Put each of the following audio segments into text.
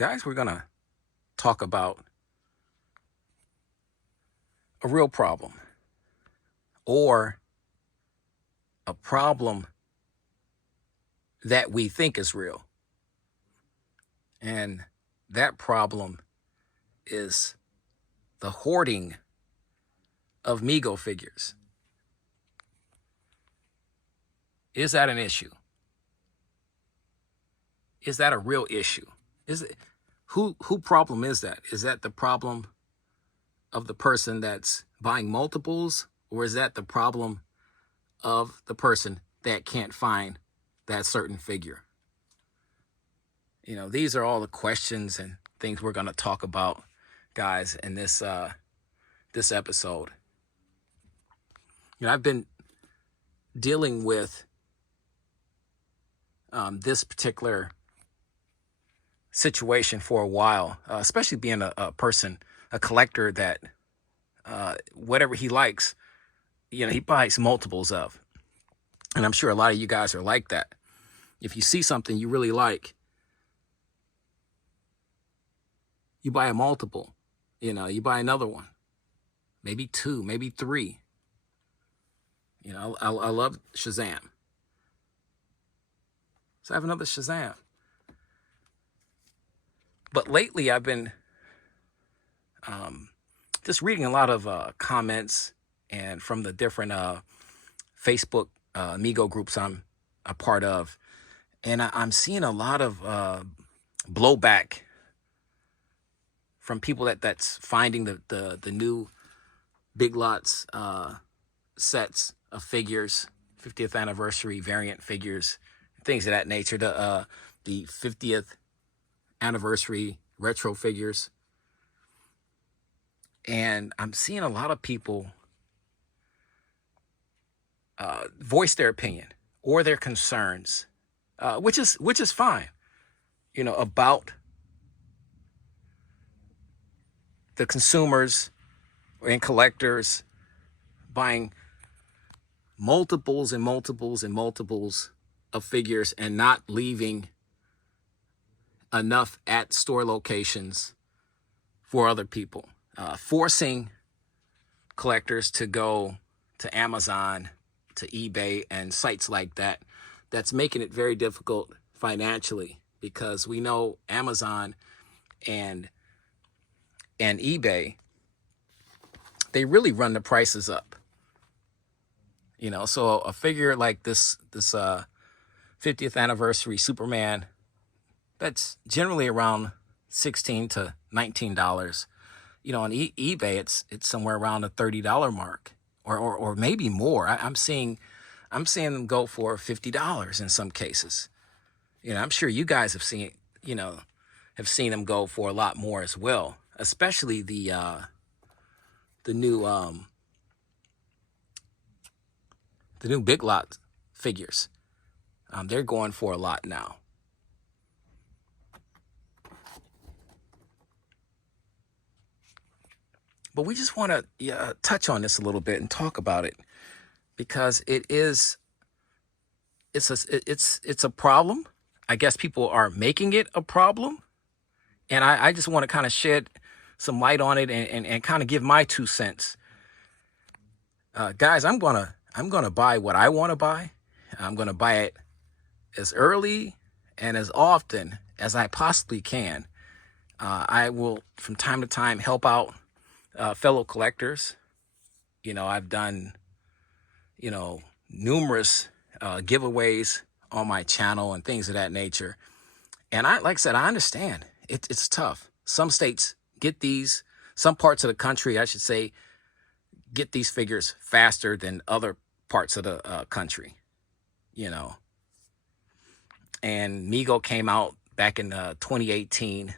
Guys, we're going to talk about a real problem, or a problem that we think is real. And that problem is the hoarding of Mego figures. Is that an issue? Is that a real issue? Is it who problem is that? Is that the problem of the person that's buying multiples, or is that the problem of the person that can't find that certain figure? You know, these are all the questions and things we're going to talk about, guys, in this episode. You know, I've been dealing with this particular situation for a while, especially being a person, a collector that whatever he likes, you know, he buys multiples of. And I'm sure a lot of you guys are like that. If you see something you really like, you buy a multiple, you know, you buy another one, maybe two, maybe three. You know, I love Shazam. So I have another Shazam. But lately I've been just reading a lot of comments and from the different Facebook Mego groups I'm a part of. And I'm seeing a lot of blowback from people that's finding the new Big Lots sets of figures, 50th anniversary variant figures, things of that nature. The 50th anniversary retro figures. And I'm seeing a lot of people voice their opinion or their concerns, which is fine, you know, about the consumers and collectors buying multiples and multiples and multiples of figures and not leaving enough at store locations for other people, forcing collectors to go to Amazon, to eBay, and sites like that. That's making it very difficult financially, because we know Amazon and eBay, they really run the prices up. You know, so a figure like this 50th anniversary Superman, that's generally around $16 to $19. You know, on eBay, it's somewhere around the $30 mark, or maybe more. I'm seeing them go for $50 in some cases. You know, I'm sure you guys have seen them go for a lot more as well, especially the new Big Lot figures. They're going for a lot now. But we just want to touch on this a little bit and talk about it, because it's a problem. I guess people are making it a problem, and I just want to kind of shed some light on it and kind of give my 2 cents. Guys, I'm gonna buy what I want to buy. I'm gonna buy it as early and as often as I possibly can. I will, from time to time, help out fellow collectors. You know, I've done, you know, numerous giveaways on my channel and things of that nature. And like I said, I understand it's tough. Some states get these, some parts of the country, I should say, get these figures faster than other parts of the country, you know. And Mego came out back in 2018.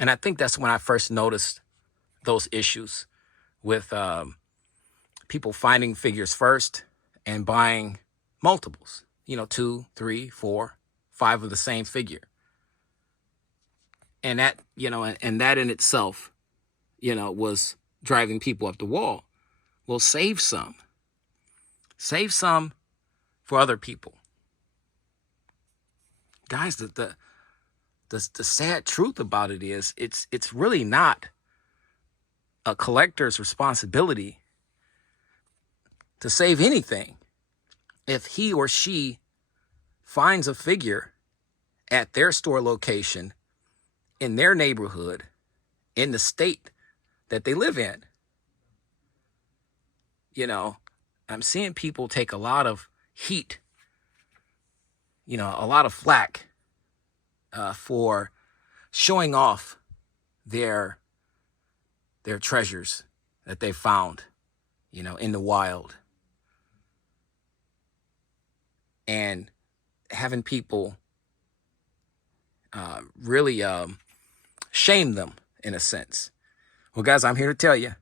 And I think that's when I first noticed those issues with people finding figures first and buying multiples, you know, 2, 3, 4, 5 of the same figure. And that, you know, and that in itself, you know, was driving people up the wall. Well, save some for other people. Guys, the the sad truth about it is it's really not a collector's responsibility to save anything if he or she finds a figure at their store location, in their neighborhood, in the state that they live in. You know, I'm seeing people take a lot of heat, you know, a lot of flack for showing off their treasures that they found, you know, in the wild, and having people really shame them in a sense. Well, guys, I'm here to tell you,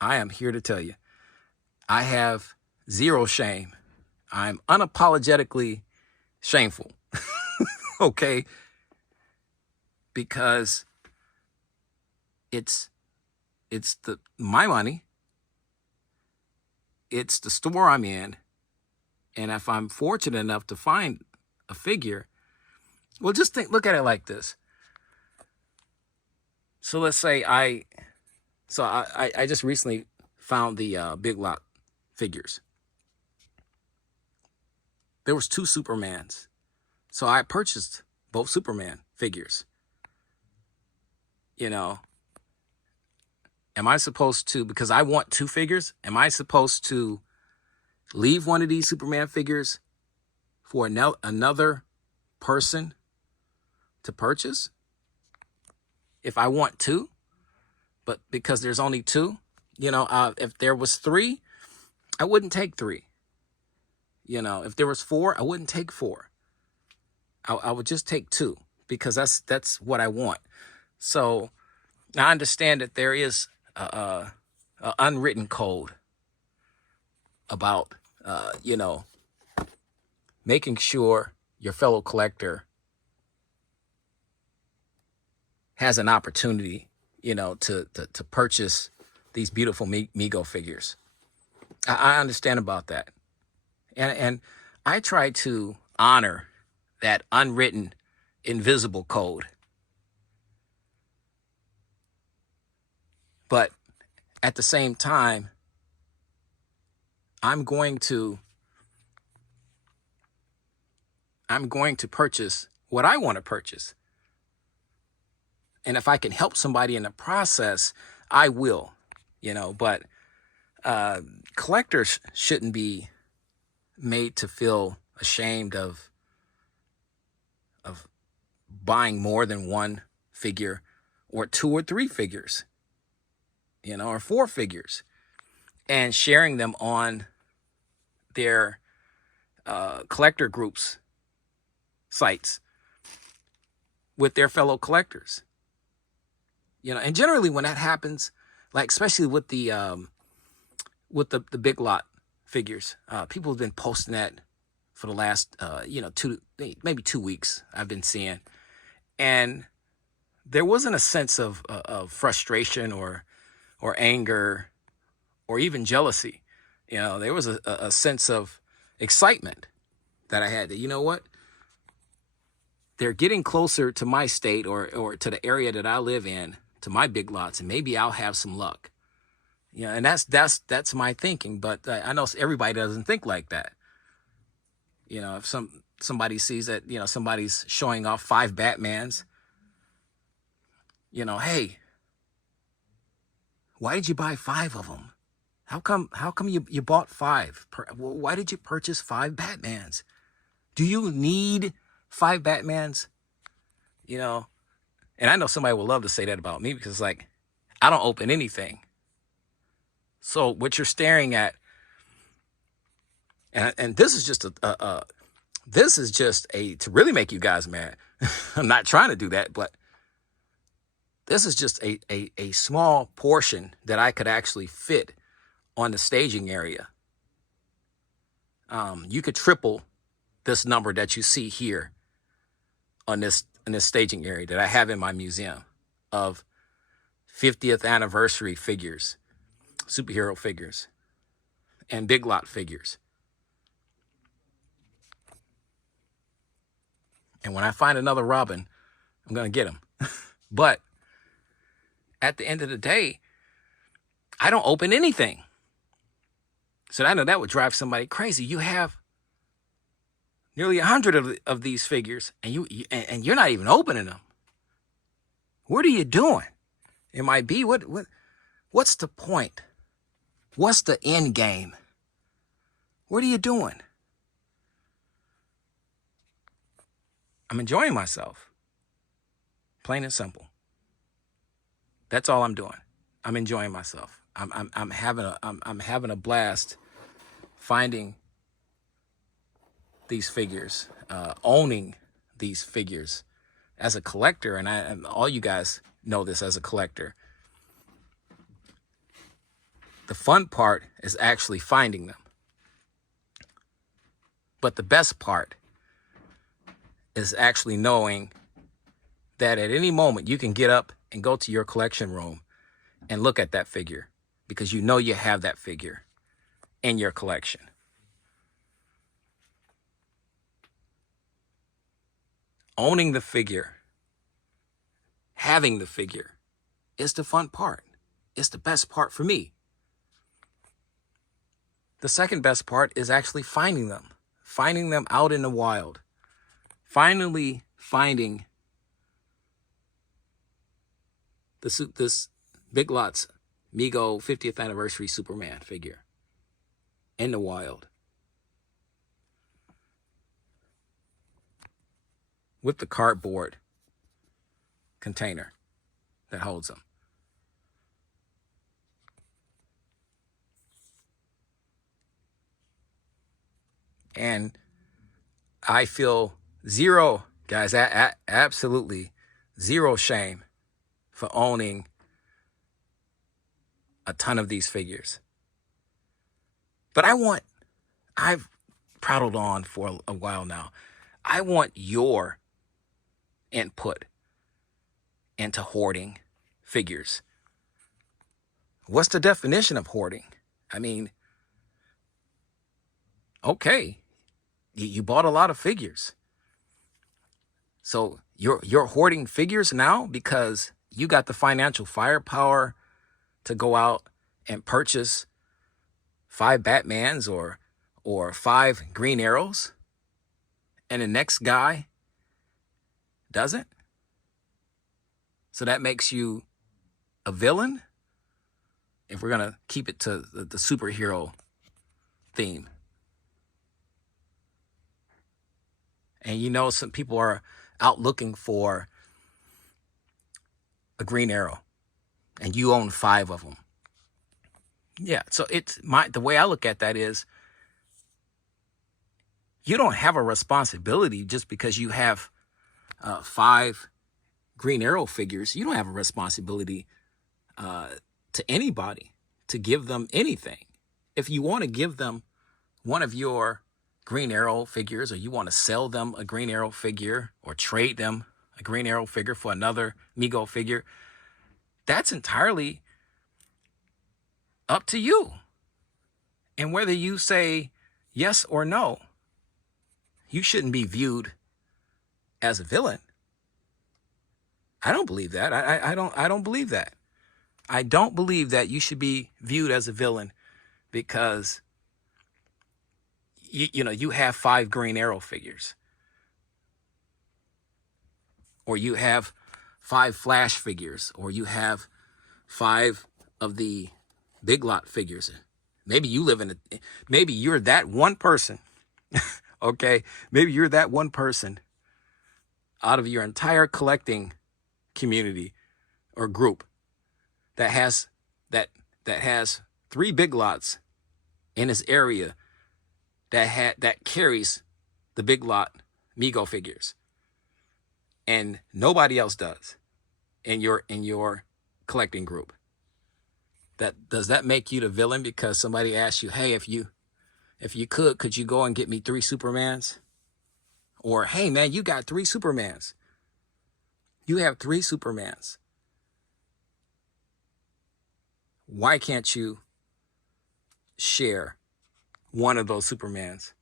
I am here to tell you, I have zero shame. I'm unapologetically shameful. Okay? Because it's my money. It's the store I'm in. And if I'm fortunate enough to find a figure, well, just look at it like this. So let's say I just recently found the Big Lot figures. There was 2 Supermans. So I purchased both Superman figures. You know, am I supposed to, because I want 2 figures, am I supposed to leave one of these Superman figures for another person to purchase? If I want 2, but because there's only 2, you know, if there was 3, I wouldn't take 3. You know, if there was 4, I wouldn't take 4. I would just take 2 because that's what I want. So I understand that there is a unwritten code about, you know, making sure your fellow collector has an opportunity, you know, to purchase these beautiful Mego figures. I understand about that. And I try to honor that unwritten, invisible code. But at the same time, I'm going to purchase what I want to purchase. And if I can help somebody in the process, I will, you know, but collectors shouldn't be made to feel ashamed of buying more than 1 figure, or 2 or 3 figures, you know, or 4 figures, and sharing them on their collector groups sites with their fellow collectors. You know, and generally when that happens, like especially with the Big Lot figures, people have been posting that for the last you know, maybe 2 weeks. I've been seeing, and there wasn't a sense of frustration or anger or even jealousy. You know, there was a sense of excitement that I had, that, you know what, they're getting closer to my state or to the area that I live in, to my Big Lots, and maybe I'll have some luck. You know, and that's my thinking. But I know everybody doesn't think like that. You know, if somebody sees that, you know, somebody's showing off 5 Batmans, you know, hey, why did you buy 5 of them? How come you bought 5? Why did you purchase 5 Batmans? Do you need 5 Batmans? You know, and I know somebody would love to say that about me, because like, I don't open anything. So what you're staring at, and this is just to really make you guys mad. I'm not trying to do that, but this is just a small portion that I could actually fit on the staging area. You could triple this number that you see here on this staging area that I have in my museum of 50th anniversary figures, superhero figures, and Big Lot figures. And when I find another Robin, I'm going to get them. But at the end of the day, I don't open anything. So I know that would drive somebody crazy. You have nearly 100 of these figures, and you're not even opening them. What are you doing? M.I.B, what's the point? What's the end game? What are you doing? I'm enjoying myself. Plain and simple. That's all I'm doing. I'm enjoying myself. I'm having a blast finding these figures, owning these figures as a collector, and all you guys know this as a collector. The fun part is actually finding them. But the best part is actually knowing that at any moment you can get up and go to your collection room and look at that figure because you know you have that figure in your collection. Owning the figure, having the figure is the fun part. It's the best part for me. The second best part is actually finding them out in the wild. Finally finding this Big Lots Mego 50th anniversary Superman figure in the wild with the cardboard container that holds them. And I feel zero, guys, absolutely zero shame for owning a ton of these figures. But I've prattled on for a while now. I want your input into hoarding figures. What's the definition of hoarding? I mean, okay, you bought a lot of figures. So you're hoarding figures now because you got the financial firepower to go out and purchase 5 Batmans or 5 Green Arrows, and the next guy doesn't? So that makes you a villain? If we're going to keep it to the superhero theme. And you know, some people are out looking for a Green Arrow, and you own 5 of them. Yeah, so the way I look at that is, you don't have a responsibility just because you have 5 Green Arrow figures. You don't have a responsibility to anybody to give them anything. If you want to give them one of your Green Arrow figures, or you want to sell them a Green Arrow figure, or trade them a Green Arrow figure for another Mego figure, that's entirely up to you. And whether you say yes or no, you shouldn't be viewed as a villain. I don't believe that. I don't believe that. I don't believe that you should be viewed as a villain because you have 5 Green Arrow figures, or you have 5 Flash figures, or you have 5 of the Big Lot figures. Maybe you live maybe you're that one person. Okay, maybe you're that one person out of your entire collecting community or group that has 3 Big Lots in this area that carries the Big Lot Mego figures, and nobody else does in your collecting group. Does that make you the villain because somebody asked you, hey, if you could you go and get me 3 Supermans? Or, hey man, you got 3 Supermans. You have 3 Supermans. Why can't you share one of those Supermans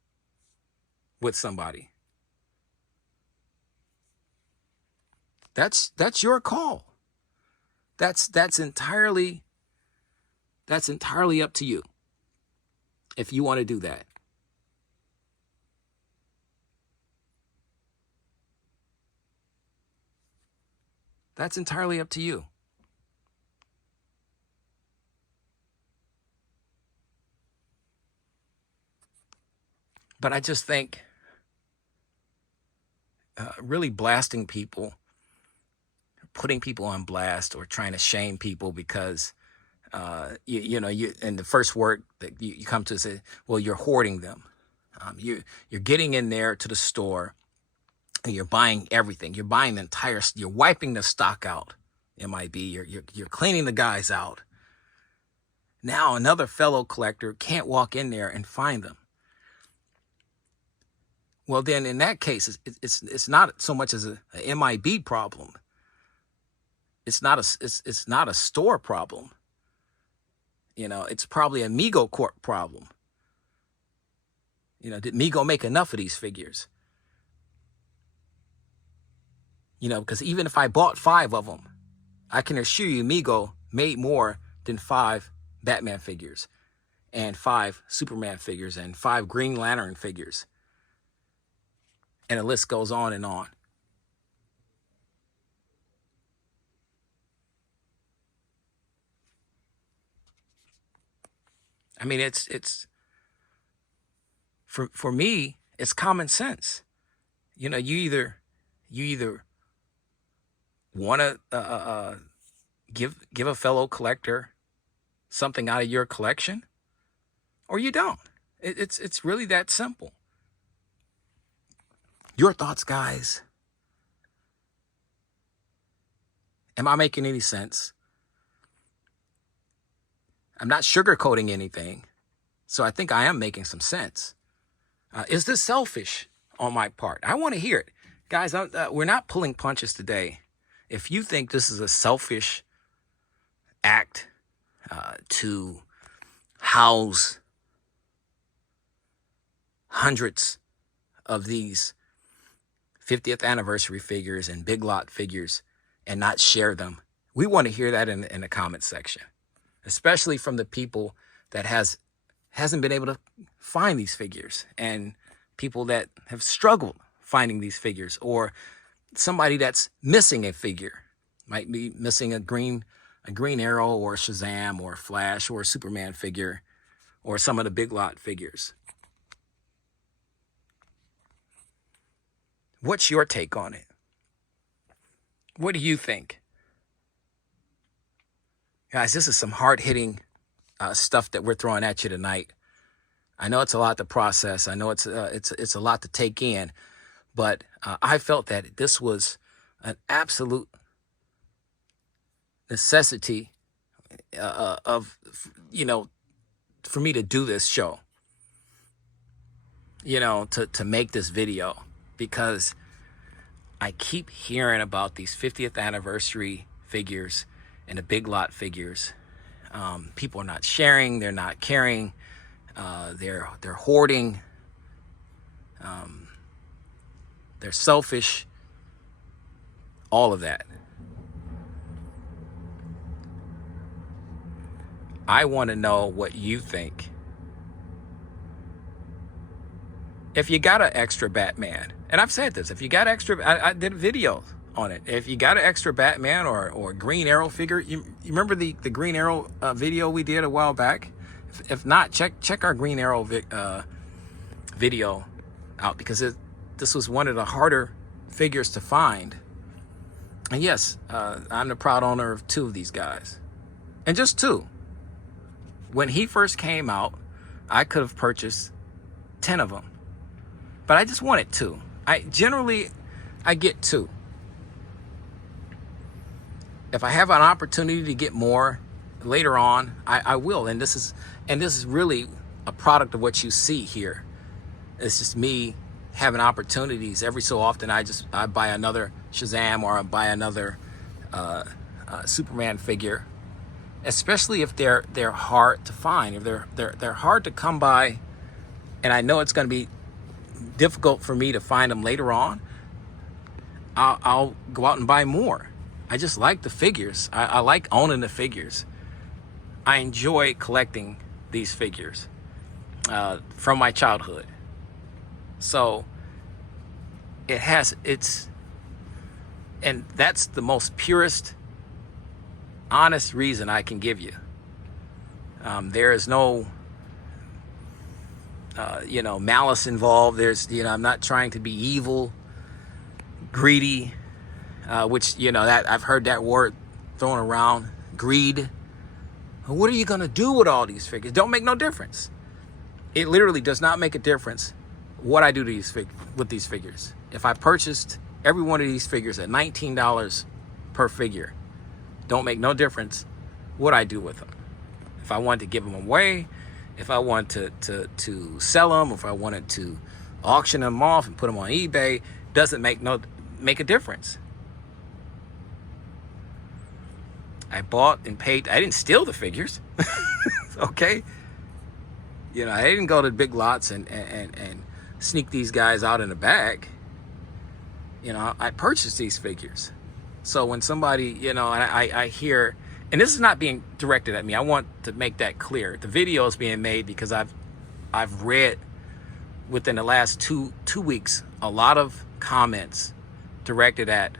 with somebody? That's your call. That's entirely up to you if you want to do that. That's entirely up to you. But I just think really blasting people, putting people on blast, or trying to shame people because you and the first word that you come to is, well, you're hoarding them. You're getting in there to the store and you're buying everything. You're buying the entire. You're wiping the stock out. M.I.B. You're cleaning the guys out. Now another fellow collector can't walk in there and find them. Well, then in that case, it's not so much as a M.I.B. problem. It's not a store problem. It's probably a Mego Corp problem. Did Mego make enough of these figures? Because even if I bought 5 of them, I can assure you Mego made more than 5 Batman figures and 5 Superman figures and 5 Green Lantern figures. And the list goes on and on. I mean, it's for me, it's common sense. You either want to give a fellow collector something out of your collection, or you don't. It's really that simple. Your thoughts, guys. Am I making any sense? I'm not sugarcoating anything, so I think I am making some sense. Is this selfish on my part? I want to hear it. Guys, we're not pulling punches today. If you think this is a selfish act to house hundreds of these 50th anniversary figures and big lot figures and not share them, we want to hear that in the comment section, especially from the people that hasn't been able to find these figures, and people that have struggled finding these figures, or somebody that's missing a figure, might be missing a Green Arrow or Shazam or Flash or a Superman figure or some of the big lot figures. What's your take on it? What do you think? Guys, this is some hard-hitting stuff that we're throwing at you tonight. I know it's a lot to process. I know it's a lot to take in, but I felt that this was an absolute necessity for me to do this show, to make this video, because I keep hearing about these 50th anniversary figures and the big lot figures. People are not sharing, they're not caring, they're hoarding, they're selfish, all of that. I want to know what you think. If you got an extra Batman, and I've said this, if you got extra, I did a video on it. If you got an extra Batman or Green Arrow figure, you remember the Green Arrow video we did a while back? If not, check our Green Arrow video out, because this was one of the harder figures to find. And yes, I'm the proud owner of 2 of these guys, and just 2. When he first came out, I could have purchased 10 of them, but I just wanted 2. I get 2. If I have an opportunity to get more later on, I will. And this is really a product of what you see here. It's just me having opportunities. Every so often, I buy another Shazam, or I buy another Superman figure, especially if they're hard to find, if they're hard to come by, and I know it's going to be difficult for me to find them later on. I'll go out and buy more. I just like the figures. I like owning the figures. I enjoy collecting these figures from my childhood. So and that's the most purest, honest reason I can give you. There is no, malice involved. I'm not trying to be evil, greedy, which, that I've heard that word thrown around, greed. What are you going to do with all these figures? Don't make no difference. It literally does not make a difference what I do to with these figures. If I purchased every one of these figures at $19 per figure, don't make no difference what I do with them. If I wanted to give them away, if I want to sell them, if I wanted to auction them off and put them on eBay, doesn't make a difference. I bought and paid. I didn't steal the figures. Okay, I didn't go to big lots and sneak these guys out in a bag. I purchased these figures. So when somebody, I hear, and this is not being directed at me, I want to make that clear. The video is being made because I've read within the last two weeks a lot of comments directed at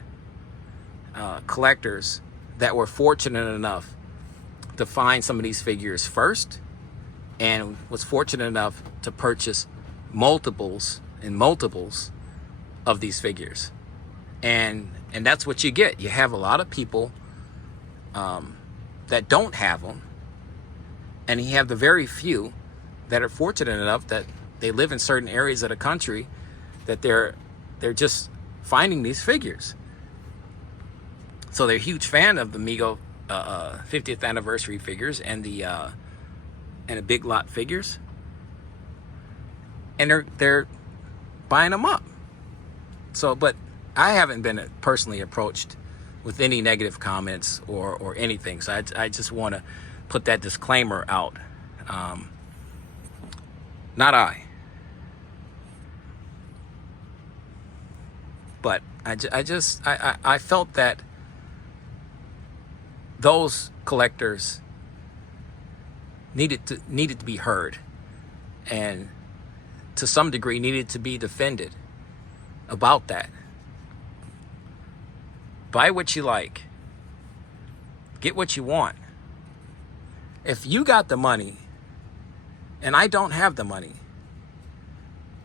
collectors that were fortunate enough to find some of these figures first and was fortunate enough to purchase multiples of these figures. And that's what you get. You have a lot of people that don't have them, and you have the very few that are fortunate enough that they live in certain areas of the country that they're just finding these figures. So they're a huge fan of the Mego 50th anniversary figures and the big lot figures, and they're buying them up. So, but I haven't been personally approached with any negative comments or anything. So I just want to put that disclaimer out. Not I. But I felt that those collectors needed to be heard, and to some degree needed to be defended about that. Buy what you like. Get what you want. If you got the money and I don't have the money,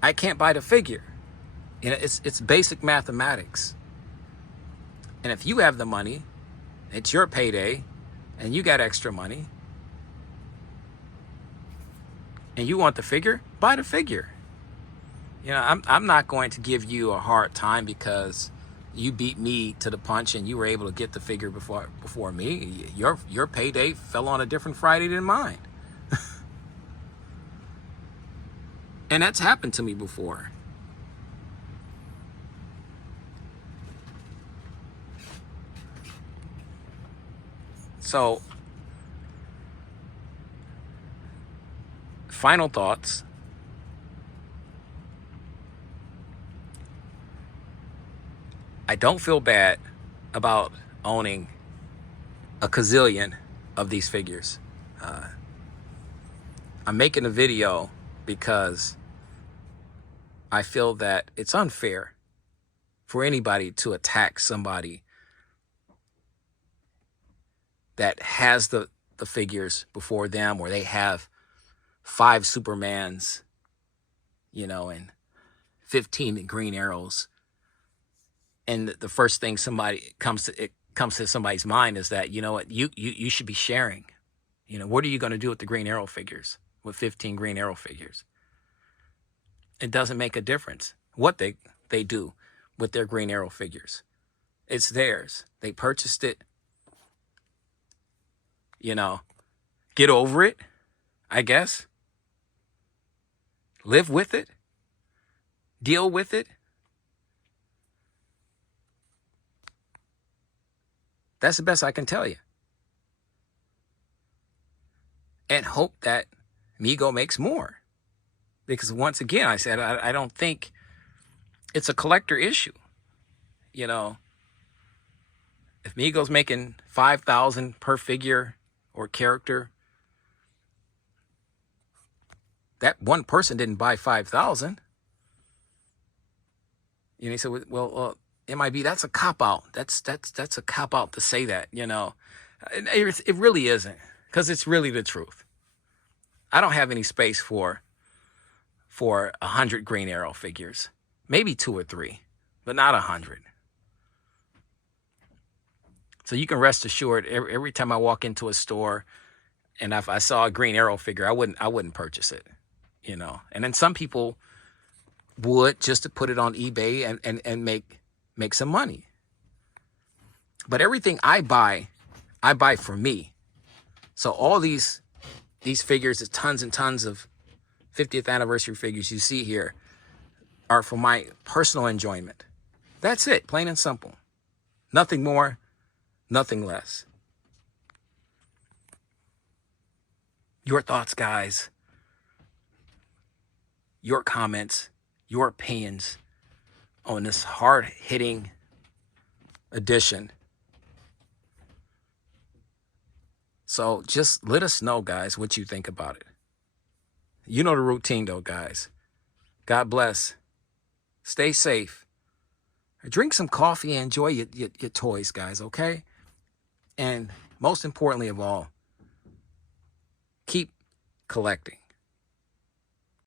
I can't buy the figure. It's basic mathematics. And if you have the money, it's your payday, and you got extra money, and you want the figure, buy the figure. I'm not going to give you a hard time because you beat me to the punch and you were able to get the figure before me. Your payday fell on a different Friday than mine. And that's happened to me before. So, final thoughts. I don't feel bad about owning a gazillion of these figures. I'm making a video because I feel that it's unfair for anybody to attack somebody that has the figures before them, or they have 5 Supermans, and 15 Green Arrows. And the first thing comes to somebody's mind is that, you should be sharing. What are you going to do with the Green Arrow figures, with 15 Green Arrow figures? It doesn't make a difference what they do with their Green Arrow figures. It's theirs. They purchased it. Get over it, I guess. Live with it. Deal with it. That's the best I can tell you. And hope that Mego makes more. Because once again, I said, I don't think it's a collector issue. You know, if Mego's making 5,000 per figure or character, that one person didn't buy 5,000. You know, he said, well, M.I.B, that's a cop out. That's a cop out to say that. You know, it really isn't, because it's really the truth. I don't have any space for 100 Green Arrow figures, maybe 2 or 3, but not 100. So you can rest assured, every time I walk into a store and if I saw a Green Arrow figure, I wouldn't purchase it, you know. And then some people would, just to put it on eBay and make some money. But everything I buy for me. So all these figures, the tons and tons of 50th anniversary figures you see here, are for my personal enjoyment. That's it, plain and simple. Nothing more, nothing less. Your thoughts, guys. Your comments, your opinions on this hard-hitting edition. So just let us know, guys, what you think about it. You know the routine, though, guys. God bless. Stay safe. Drink some coffee and enjoy your toys, guys, okay? And most importantly of all, keep collecting.